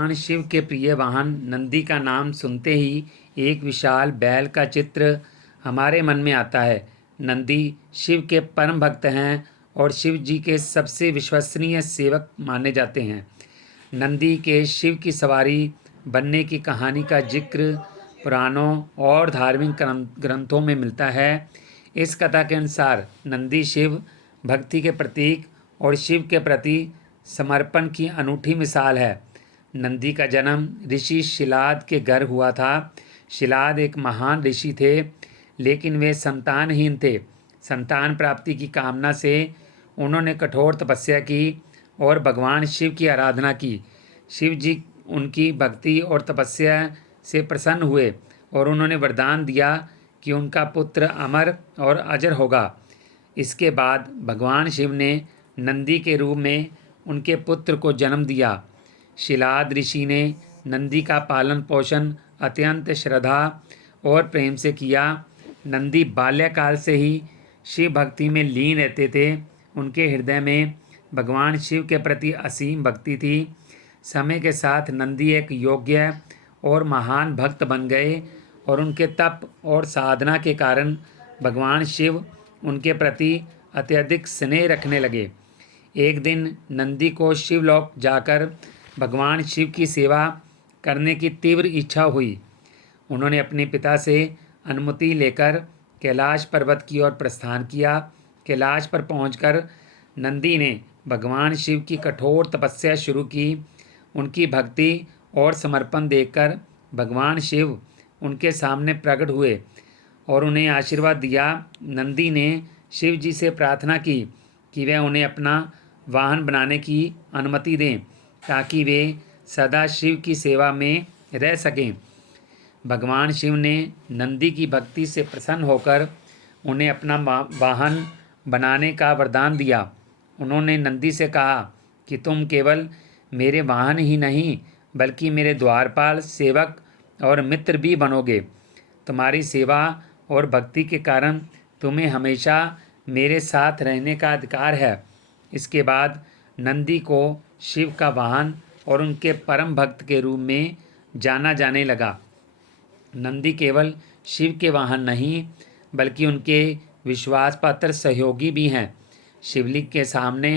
भगवान शिव के प्रिय वाहन नंदी का नाम सुनते ही एक विशाल बैल का चित्र हमारे मन में आता है। नंदी शिव के परम भक्त हैं और शिव जी के सबसे विश्वसनीय सेवक माने जाते हैं। नंदी के शिव की सवारी बनने की कहानी का जिक्र पुराणों और धार्मिक ग्रंथों में मिलता है। इस कथा के अनुसार नंदी शिव भक्ति के प्रतीक और शिव के प्रति समर्पण की अनूठी मिसाल है। नंदी का जन्म ऋषि शिलाद के घर हुआ था। शिलाद एक महान ऋषि थे, लेकिन वे संतानहीन थे। संतान प्राप्ति की कामना से उन्होंने कठोर तपस्या की और भगवान शिव की आराधना की। शिव जी उनकी भक्ति और तपस्या से प्रसन्न हुए और उन्होंने वरदान दिया कि उनका पुत्र अमर और अजर होगा। इसके बाद भगवान शिव ने नंदी के रूप में उनके पुत्र को जन्म दिया। शिलाद ऋषि ने नंदी का पालन पोषण अत्यंत श्रद्धा और प्रेम से किया। नंदी बाल्यकाल से ही शिव भक्ति में लीन रहते थे। उनके हृदय में भगवान शिव के प्रति असीम भक्ति थी। समय के साथ नंदी एक योग्य और महान भक्त बन गए और उनके तप और साधना के कारण भगवान शिव उनके प्रति अत्यधिक स्नेह रखने लगे। एक दिन नंदी को शिवलोक जाकर भगवान शिव की सेवा करने की तीव्र इच्छा हुई। उन्होंने अपने पिता से अनुमति लेकर कैलाश पर्वत की ओर प्रस्थान किया। कैलाश पर पहुंचकर नंदी ने भगवान शिव की कठोर तपस्या शुरू की। उनकी भक्ति और समर्पण देखकर भगवान शिव उनके सामने प्रकट हुए और उन्हें आशीर्वाद दिया। नंदी ने शिव जी से प्रार्थना की कि वे उन्हें अपना वाहन बनाने की अनुमति दें ताकि वे सदा शिव की सेवा में रह सकें। भगवान शिव ने नंदी की भक्ति से प्रसन्न होकर उन्हें अपना वाहन बनाने का वरदान दिया। उन्होंने नंदी से कहा कि तुम केवल मेरे वाहन ही नहीं बल्कि मेरे द्वारपाल, सेवक और मित्र भी बनोगे। तुम्हारी सेवा और भक्ति के कारण तुम्हें हमेशा मेरे साथ रहने का अधिकार है। इसके बाद नंदी को शिव का वाहन और उनके परम भक्त के रूप में जाना जाने लगा। नंदी केवल शिव के वाहन नहीं बल्कि उनके विश्वास पात्र सहयोगी भी हैं। शिवलिंग के सामने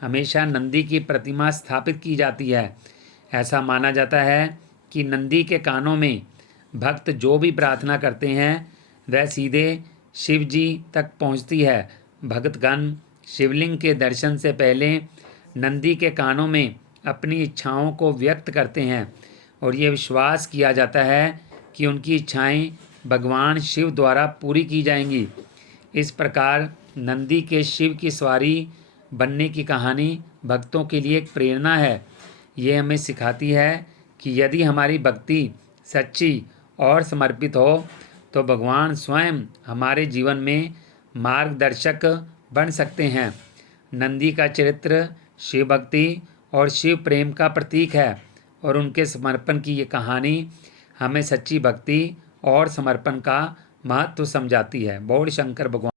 हमेशा नंदी की प्रतिमा स्थापित की जाती है। ऐसा माना जाता है कि नंदी के कानों में भक्त जो भी प्रार्थना करते हैं वह सीधे शिव जी तक पहुंचती है। भक्तगण शिवलिंग के दर्शन से पहले नंदी के कानों में अपनी इच्छाओं को व्यक्त करते हैं और ये विश्वास किया जाता है कि उनकी इच्छाएं भगवान शिव द्वारा पूरी की जाएंगी। इस प्रकार नंदी के शिव की सवारी बनने की कहानी भक्तों के लिए एक प्रेरणा है। ये हमें सिखाती है कि यदि हमारी भक्ति सच्ची और समर्पित हो तो भगवान स्वयं हमारे जीवन में मार्गदर्शक बन सकते हैं। नंदी का चरित्र शिव भक्ति और शिव प्रेम का प्रतीक है और उनके समर्पण की ये कहानी हमें सच्ची भक्ति और समर्पण का महत्व समझाती है। बोल शंकर भगवान।